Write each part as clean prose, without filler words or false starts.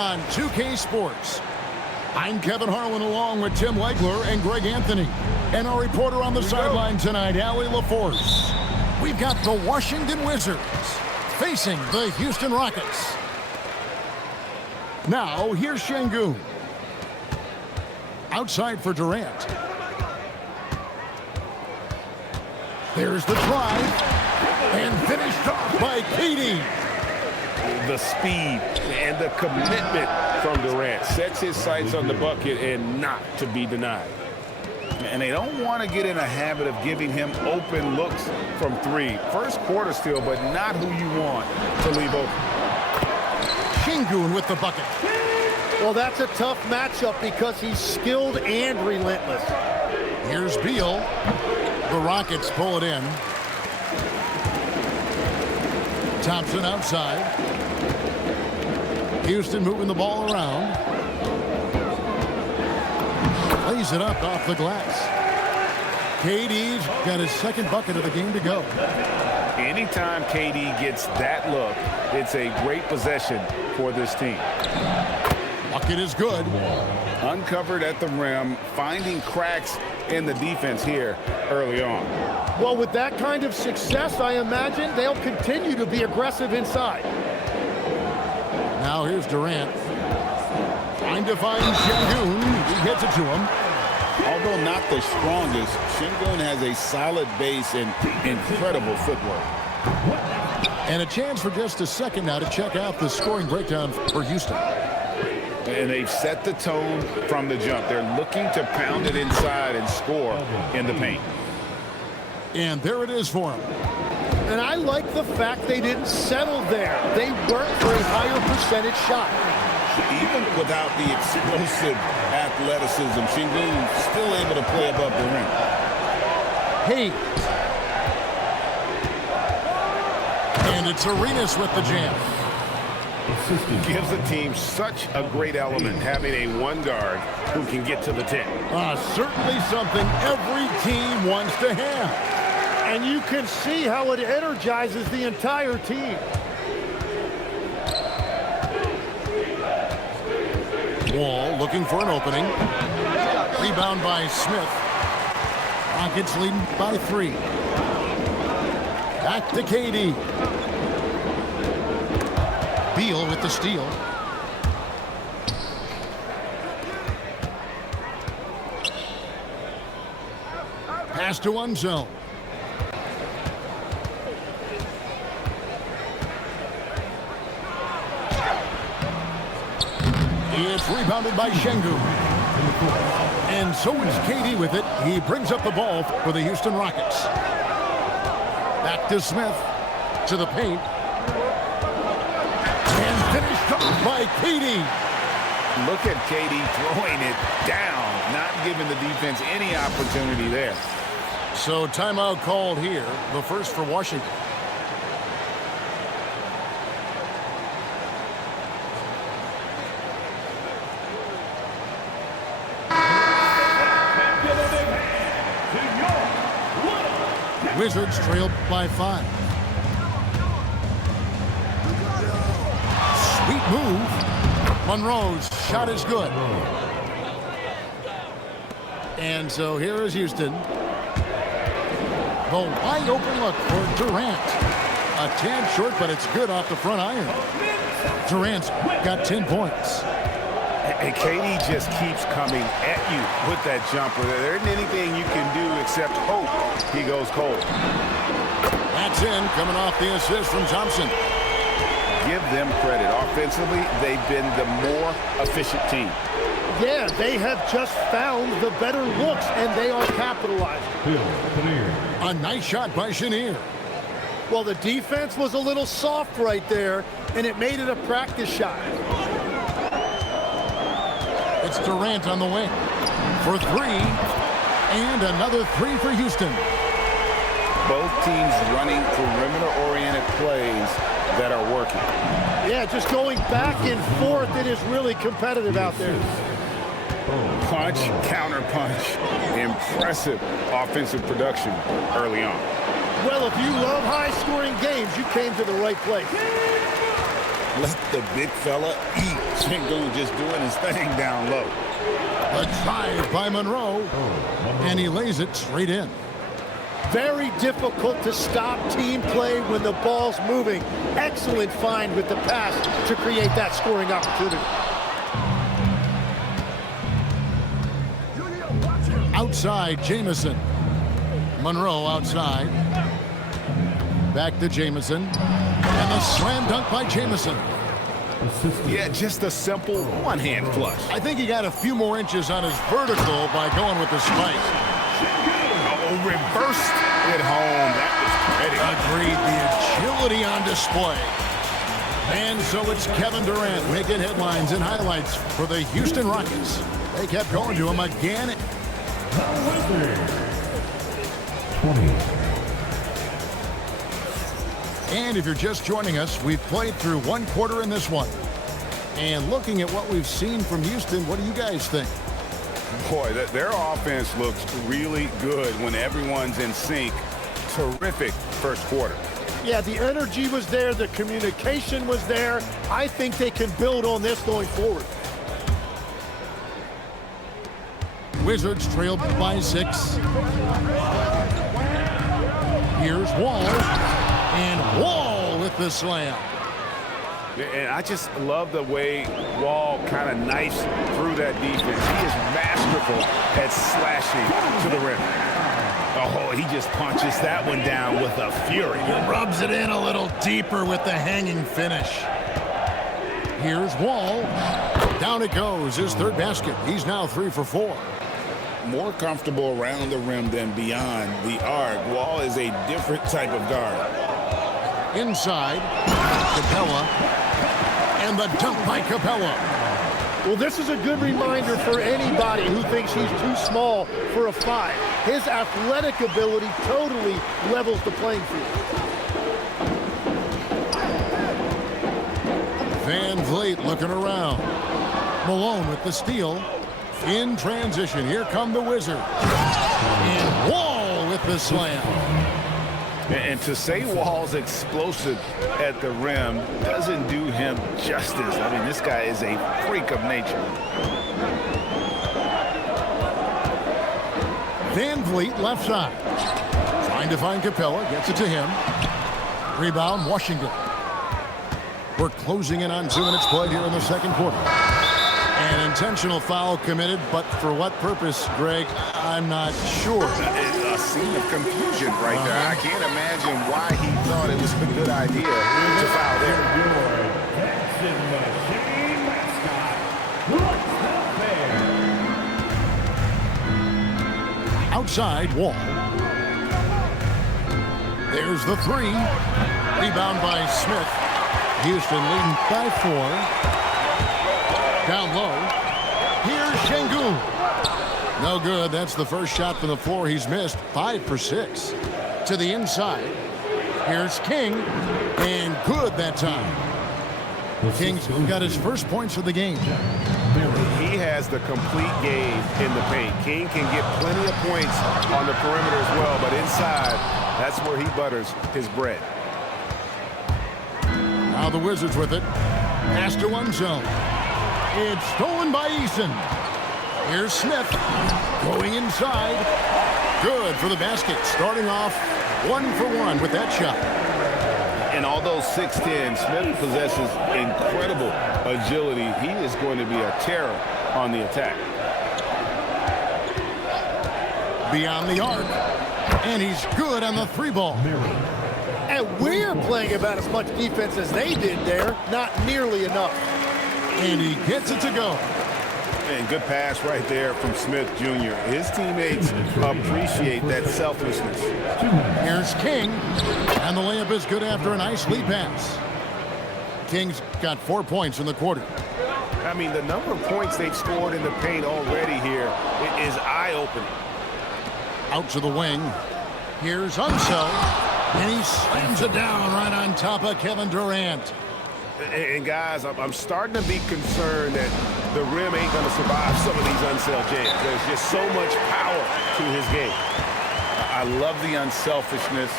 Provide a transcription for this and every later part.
on 2K Sports. I'm Kevin Harlan along with Tim Legler and Greg Anthony. And our reporter on the sideline tonight, Allie LaForce. We've got the Washington Wizards facing the Houston Rockets. Now, here's Şengün. Outside for Durant. There's the drive. And finished off by KD. The speed and the commitment from Durant sets his sights on the bucket and not to be denied. And they don't want to get in a habit of giving him open looks from three. First quarter still, but not who you want to leave open. Şengün with the bucket. Well, that's a tough matchup because he's skilled and relentless. Here's Beal. The Rockets pull it in. Thompson outside. Houston moving the ball around. Lays it up off the glass. KD's got his second bucket of the game to go. Anytime KD gets that look, it's a great possession for this team. Bucket is good. Uncovered at the rim, finding cracks in the defense here early on. Well, with that kind of success, I imagine they'll continue to be aggressive inside. Now here's Durant. Trying to find Şengün. He gets it to him. Although not the strongest, Şengün has a solid base and incredible footwork. And a chance for just a second now to check out the scoring breakdown for Houston. And they've set the tone from the jump. They're looking to pound it inside and score in the paint. And there it is for him. And I like the fact they didn't settle there. They worked for a higher percentage shot. Even without the explosive athleticism, Şengün's still able to play above the rim. Hey. And it's Arenas with the jam. Gives the team such a great element having a one guard who can get to the 10. Certainly something every team wants to have. And you can see how it energizes the entire team. Wall looking for an opening. Rebound by Smith. Rockets leading by 3. Back to KD. Beal with the steal. Pass to one zone. It's rebounded by Şengün. And so is KD with it. He brings up the ball for the Houston Rockets. Back to Smith. To the paint. And finished off by KD. Look at KD throwing it down, not giving the defense any opportunity there. So timeout called here, the first for Washington. Wizards trail by 5. Sweet move. Monroe's shot is good. And so here is Houston. The wide open look for Durant. A tad short, but it's good off the front iron. Durant's got 10 points. And KD just keeps coming at you with that jumper. There isn't anything you can do except hope he goes cold. That's in, coming off the assist from Thompson. Give them credit. Offensively, they've been the more efficient team. Yeah, they have just found the better looks, and they are capitalizing. A nice shot by Chenier. Well, the defense was a little soft right there, and it made it a practice shot. It's Durant on the wing for 3, and another 3 for Houston. Both teams running perimeter-oriented plays that are working. Yeah, just going back and forth, it is really competitive out there. Punch, counter punch. Impressive offensive production early on. Well, if you love high-scoring games, you came to the right place. let the big fella eat. Sengun just doing his thing down low. A drive by Monroe, and he lays it straight in. Very difficult to stop team play when the ball's moving. Excellent find with the pass to create that scoring opportunity. Outside, Jamison. Monroe outside. Back to Jamison. And the slam dunk by Jamison. Yeah, just a simple one-hand flush. I think he got a few more inches on his vertical by going with the spike. Oh, reversed it home. That was pretty. Agreed, the agility on display. And so it's Kevin Durant making headlines and highlights for the Houston Rockets. They kept going to him again. 20. And if you're just joining us, we've played through one quarter in this one. And looking at what we've seen from Houston, what do you guys think? Boy, their offense looks really good when everyone's in sync. Terrific first quarter. Yeah, the energy was there. The communication was there. I think they can build on this going forward. Wizards trailed by 6. Here's Wall. And Wall with the slam. And I just love the way Wall kind of knifes through that defense. He is masterful at slashing to the rim. Oh, he just punches that one down with a fury. He rubs it in a little deeper with the hanging finish. Here's Wall. Down it goes, his third basket. He's now 3 for 4. More comfortable around the rim than beyond the arc. Wall is a different type of guard. Inside, Capella, and the dunk by Capella. Well, this is a good reminder for anybody who thinks he's too small for a 5. His athletic ability totally levels the playing field. Van Vliet looking around. Malone with the steal. In transition, here come the Wizards. And Wall with the slam. And to say Wall's explosive at the rim doesn't do him justice. I mean, this guy is a freak of nature. Van Vliet left side. Trying to find Capella. Gets it to him. Rebound, Washington. We're closing in on 2 minutes played here in the second quarter. An intentional foul committed, but for what purpose, Greg, I'm not sure. A scene of confusion right there. I can't imagine why he thought it was a good idea to foul there. Outside, Wall. There's the 3. Rebound by Smith. Houston leading by 4. Down low. Here's Sengun. No good. That's the first shot from the floor he's missed. 5 for 6. To the inside. Here's King. And good that time. King's got his first points of the game. He has the complete game in the paint. King can get plenty of points on the perimeter as well, but inside, that's where he butters his bread. Now the Wizards with it. Pass to one zone. It's stolen by Eason. Here's Smith going inside. Good for the basket. Starting off 1 for 1 with that shot. And although 6'10", Smith possesses incredible agility. He is going to be a terror on the attack. Beyond the arc. And he's good on the 3 ball. And we're playing about as much defense as they did there. Not nearly enough. And he gets it to go. And good pass right there from Smith Jr. His teammates appreciate that selflessness. Here's King. And the layup is good after a nice lead pass. King's got 4 points in the quarter. I mean, the number of points they've scored in the paint already here is eye-opening. Out to the wing. Here's Unso. And he slams it down right on top of Kevin Durant. And guys, I'm starting to be concerned that the rim ain't going to survive some of these unsell jams. There's just so much power to his game. I love the unselfishness,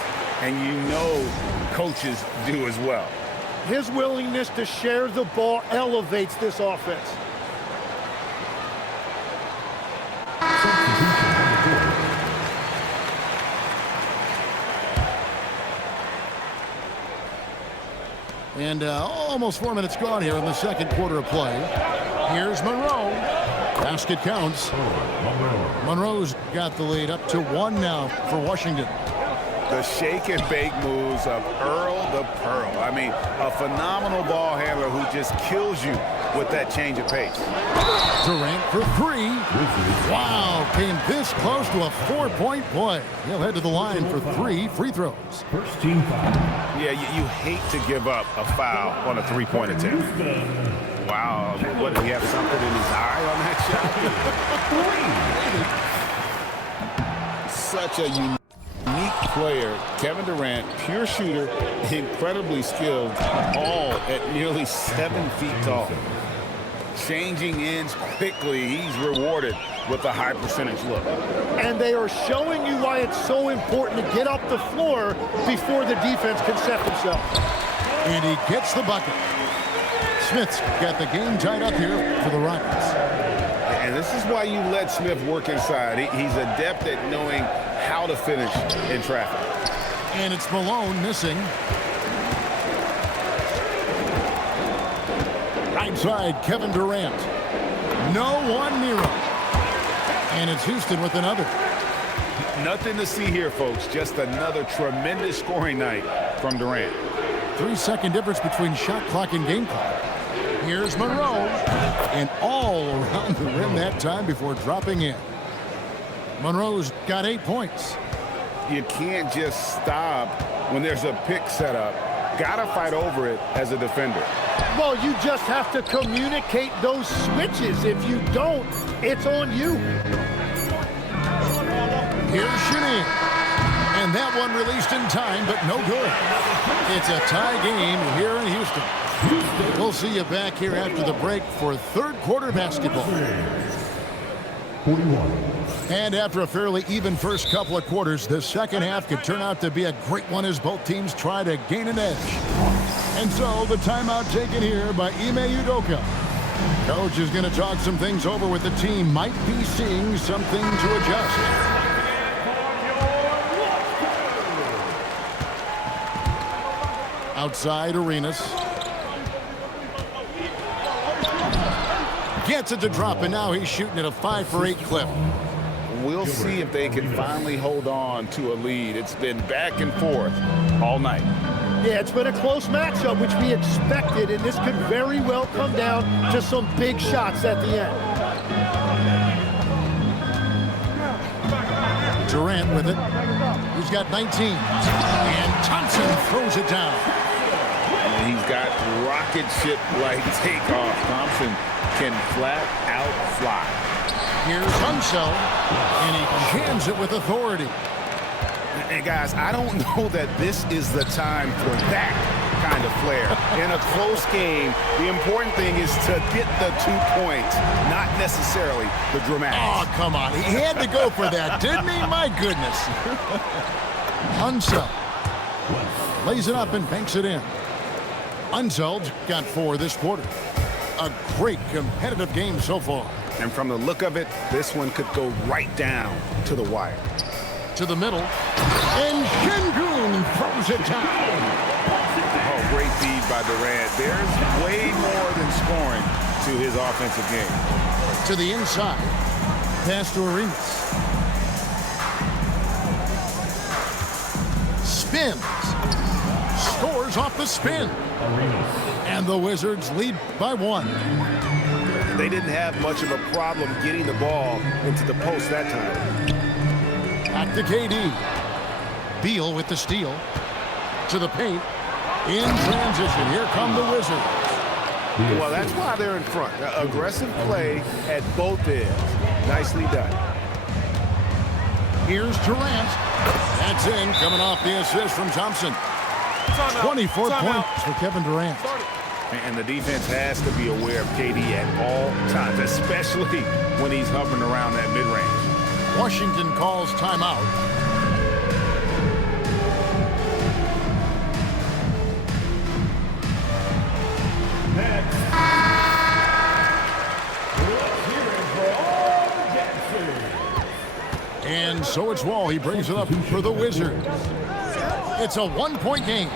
and you know coaches do as well. His willingness to share the ball elevates this offense. And almost 4 minutes gone here in the second quarter of play. Here's Monroe. Basket counts. Monroe's got the lead up to 1 now for Washington. The shake and bake moves of Earl the Pearl. I mean, a phenomenal ball handler who just kills you with that change of pace. Durant for 3. Wow, came this close to a 4-point play. He'll head to the line for 3 free throws. First team foul. Yeah, you hate to give up a foul on a three-point attempt. Wow, what, did he have something in his eye on that shot? Such a unique player. Kevin Durant, pure shooter, incredibly skilled, all at nearly 7 feet tall. Changing ends quickly, he's rewarded with a high percentage look. And they are showing you why it's so important to get up the floor before the defense can set themselves. And he gets the bucket. Smith's got the game tied up here for the Rockets. And this is why you let Smith work inside. He's adept at knowing how to finish in traffic. And it's Malone missing. Right side, Kevin Durant. No one near him. And it's Houston with another. Nothing to see here, folks. Just another tremendous scoring night from Durant. 3-second difference between shot clock and game clock. Here's Monroe. And all around the rim that time before dropping in. Monroe's got 8 points. You can't just stop when there's a pick set up. Gotta fight over it as a defender. Well, you just have to communicate those switches. If you don't, it's on you. Here's Shannon. And that one released in time, but no good. It's a tie game here in Houston. We'll see you back here after the break for third quarter basketball. 41. And after a fairly even first couple of quarters, the second half could turn out to be a great one as both teams try to gain an edge. And so the timeout taken here by Ime Udoka. Coach is going to talk some things over with the team. Might be seeing something to adjust. Outside Arenas. Gets it to drop, and now he's shooting at a 5 for 8 clip. We'll see if they can finally hold on to a lead. It's been back and forth all night. Yeah, it's been a close matchup, which we expected, and this could very well come down to some big shots at the end. Durant with it. He's got 19. And Thompson throws it down. And he's got rocket ship-like takeoff. Thompson can flat out fly. Here's Hunsell, and he jams it with authority. And guys, I don't know that this is the time for that kind of flair. In a close game, the important thing is to get the 2 points, not necessarily the dramatics. Oh, come on. He had to go for that, didn't he? My goodness. Hunsell lays it up and banks it in. Hunsell's got 4 this quarter. A great competitive game so far. And from the look of it, this one could go right down to the wire. To the middle. And Şengün throws it down. Oh, great feed by Durant. There's way more than scoring to his offensive game. To the inside. Pass to Arenas. Spins. Scores off the spin. And the Wizards lead by 1. They didn't have much of a problem getting the ball into the post that time. Back to KD. Beal with the steal. To the paint. In transition. Here come the Wizards. Well, that's why they're in front. Aggressive play at both ends. Nicely done. Here's Durant. That's in. Coming off the assist from Thompson. 24 points for Kevin Durant. And the defense has to be aware of KD at all times, especially when he's hovering around that mid-range. Washington calls timeout. And so it's Wall. He brings it up for the Wizards. It's a one-point game.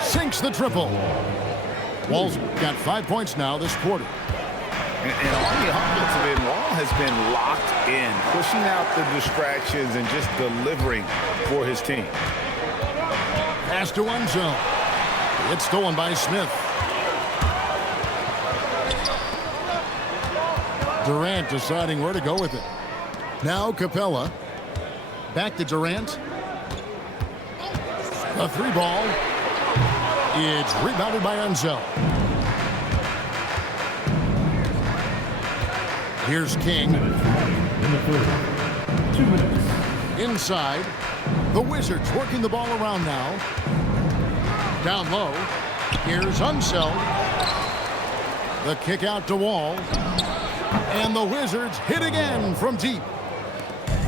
Sinks the triple. Wall's got 5 points now this quarter. And on the offensive end, Wall has been locked in, pushing out the distractions and just delivering for his team. Pass to one zone. It's stolen by Smith. Durant deciding where to go with it. Now Capella. Back to Durant. A three ball. It's rebounded by Enzo. Here's King. Inside. The Wizards working the ball around now. Down low. Here's Unseld. The kick out to Wall. And the Wizards hit again from deep.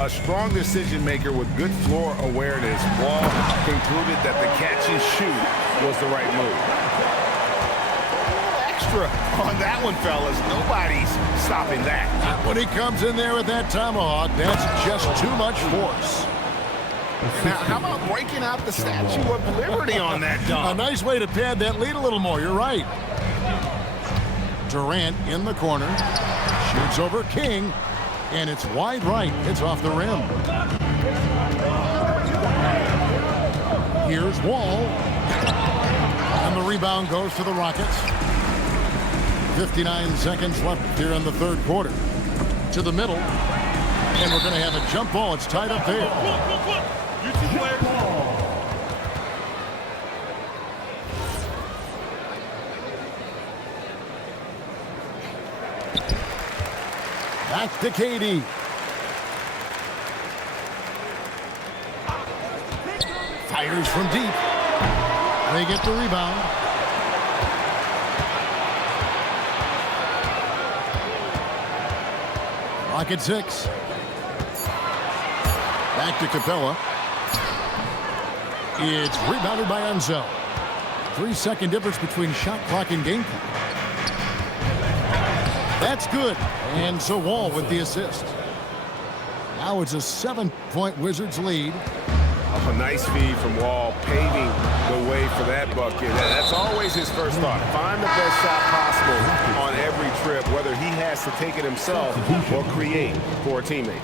A strong decision maker with good floor awareness. Wall concluded that the catch and shoot was the right move. Extra on that one, fellas. Nobody's stopping that. Not when he comes in there with that tomahawk. That's just too much force. Now, how about breaking out the Statue of Liberty on that dunk? A nice way to pad that lead a little more. You're right. Durant in the corner. Shoots over King. And it's wide right. It's off the rim. Here's Wall. And the rebound goes to the Rockets. 59 seconds left here in the third quarter. To the middle. And we're going to have a jump ball. It's tied up there. Back to KD. Fires from deep. They get the rebound. Rocket 6. Back to Capella. It's rebounded by Enzo. 3-second difference between shot clock and game clock. That's good. And so Wall with the assist. Now it's a 7-point Wizards lead. A nice feed from Wall, paving the way for that bucket. That's always his first thought. Find the best shot possible on every trip, whether he has to take it himself or create for a teammate.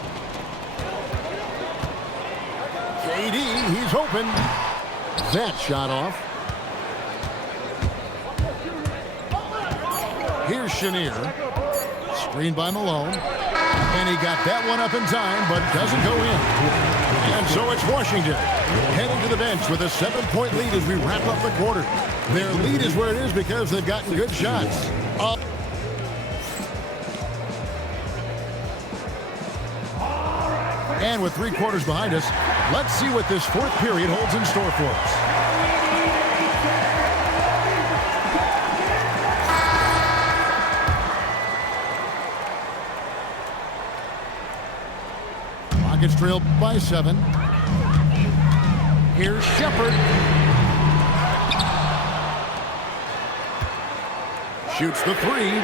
KD, he's open. That shot off. Here's Chenier. Screened by Malone. And he got that one up in time, but doesn't go in. And so it's Washington heading to the bench with a 7-point lead as we wrap up the quarter. Their lead is where it is because they've gotten good shots. And with 3 quarters behind us, let's see what this fourth period holds in store for us. Rockets trail by 7. Here's Shepherd. Shoots the 3.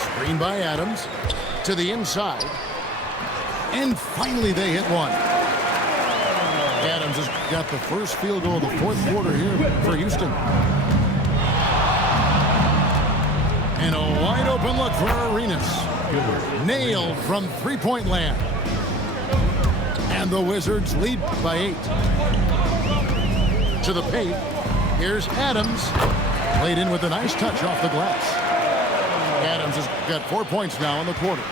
Screen by Adams to the inside. And finally they hit one. Adams has got the first field goal of the fourth quarter here for Houston. And a wide open look for Arenas. Nailed from three-point land. And the Wizards lead by 8. To the paint. Here's Adams. Played in with a nice touch off the glass. Adams has got 4 points now in the quarter.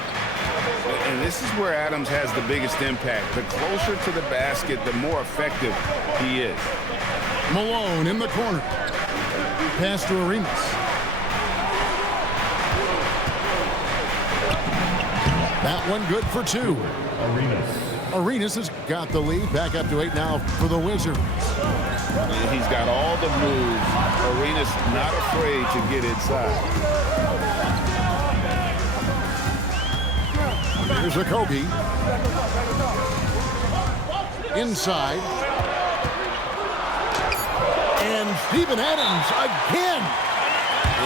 And this is where Adams has the biggest impact. The closer to the basket, the more effective he is. Malone in the corner. Pass to Arenas. That one good for 2. Arenas has got the lead. Back up to 8 now for the Wizards. He's got all the moves. Arenas not afraid to get inside. Here's a Kobe. Inside. And Steven Adams again.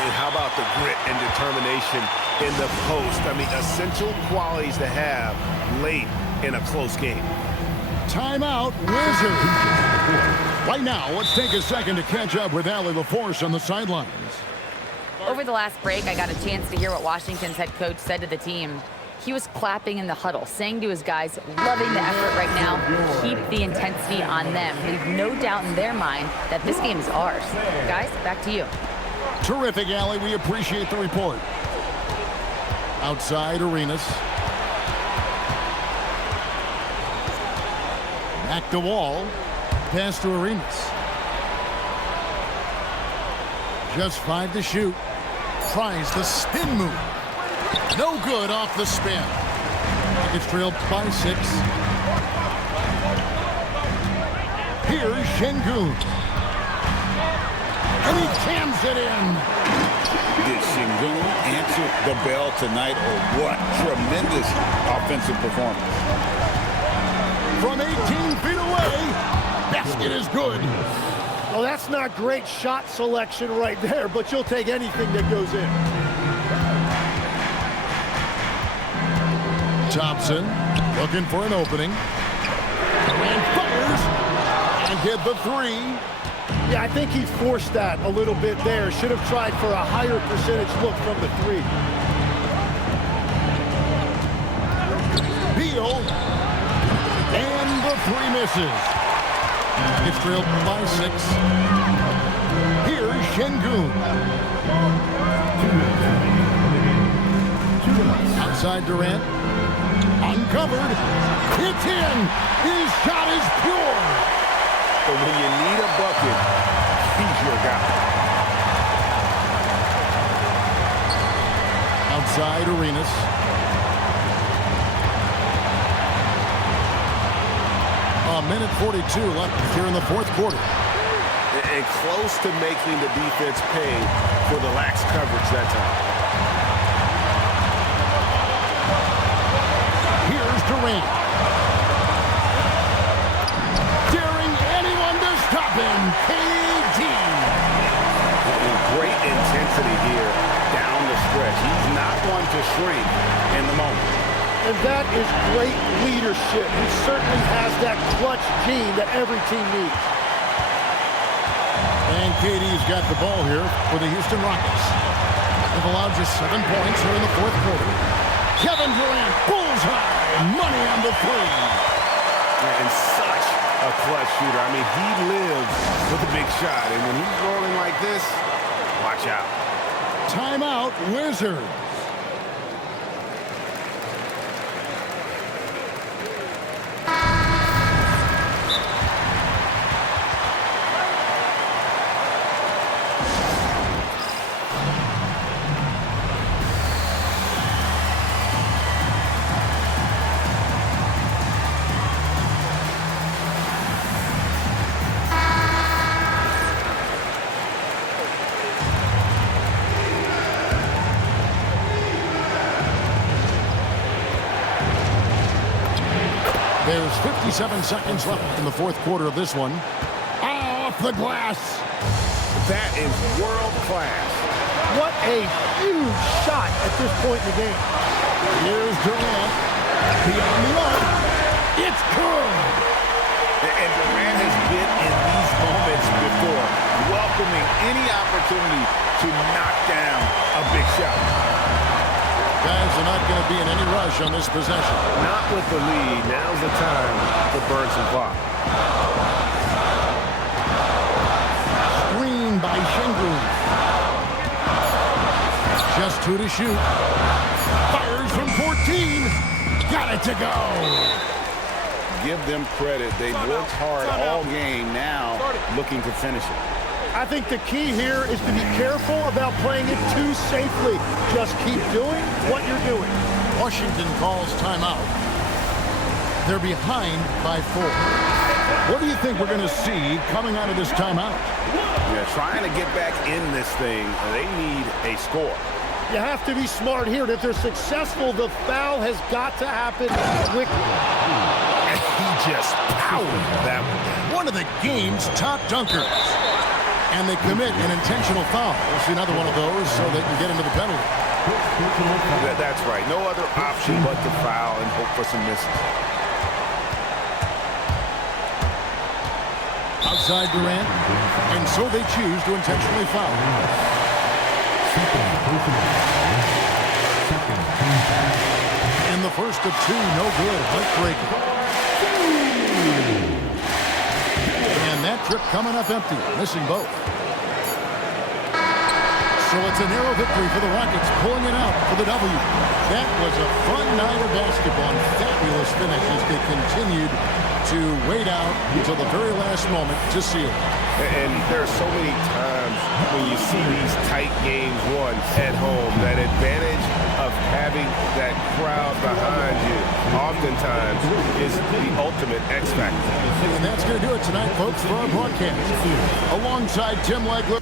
And how about the grit and determination in the post? I mean, essential qualities to have late in a close game. Timeout, Wizards. Right now, let's take a second to catch up with Allie LaForce on the sidelines. Over the last break, I got a chance to hear what Washington's head coach said to the team. He was clapping in the huddle, saying to his guys, loving the effort right now, keep the intensity on them. Leave no doubt in their mind that this game is ours. Guys, back to you. Terrific, Allie. We appreciate the report. Outside, Arenas. Back to Wall. Pass to Arenas. Just 5 to shoot. Tries the spin move. No good off the spin. It's trailed by 6. Here's Şengün. And he cams it in. Did Şengün answer the bell tonight or what? Tremendous offensive performance. From 18 feet away, basket is good. Well, that's not great shot selection right there, but you'll take anything that goes in. Thompson looking for an opening. And fires and get the 3. Yeah, I think he forced that a little bit there. Should have tried for a higher percentage look from the 3. Beal. And the 3 misses. Gets trailed by 6. Here's Şengün. Outside Durant. Uncovered. It's in. His shot is pure. But when you need a bucket, he's your guy. Outside Arenas. A minute 42 left here in the 4th quarter. And close to making the defense pay for the lax coverage that time. Here's Durant. Daring anyone to stop him. KD. Great intensity here down the stretch. He's not one to shrink in the moment. And that is great leadership. He certainly has that clutch gene that every team needs. And KD's got the ball here for the Houston Rockets. They've allowed just 7 points here in the 4th quarter. Kevin Durant, bullseye, money on the 3. And such a clutch shooter. I mean, he lives with a big shot. And when he's rolling like this, watch out. Timeout, Wizards. There's 57 seconds left in the 4th quarter of this one. Off the glass. That is world class. What a huge shot at this point in the game. Here's Durant. Beyond the arc. It's good. And Durant has been in these moments before, welcoming any opportunity to knock down a big shot. Guys are not going to be in any rush on this possession. Not with the lead. Now's the time to burn some clock. Screen by Şengün. Just 2 to shoot. Fires from 14. Got it to go. Give them credit. They've worked hard all game, now looking to finish it. I think the key here is to be careful about playing it too safely. Just keep doing what you're doing. Washington calls timeout. They're behind by 4. What do you think we're going to see coming out of this timeout? Yeah, trying to get back in this thing, they need a score. You have to be smart here. If they're successful, the foul has got to happen quickly. And he just powered that one. One of the game's top dunkers. And they commit an intentional foul. We'll see another one of those so they can get into the penalty. That's right. No other option but to foul and hope for some misses. Outside Durant. And so they choose to intentionally foul. And the first of two, no good. Heartbreaking. And that trip coming up empty, missing both. So it's a narrow victory for the Rockets, pulling it out for the W. That was a fun night of basketball and fabulous finish as they continued to wait out until the very last moment to seal it. And there are so many times when you see these tight games won at home, that advantage of having that crowd behind you oftentimes is the ultimate X factor. And that's going to do it tonight, folks, for our broadcast. Alongside Tim Legler.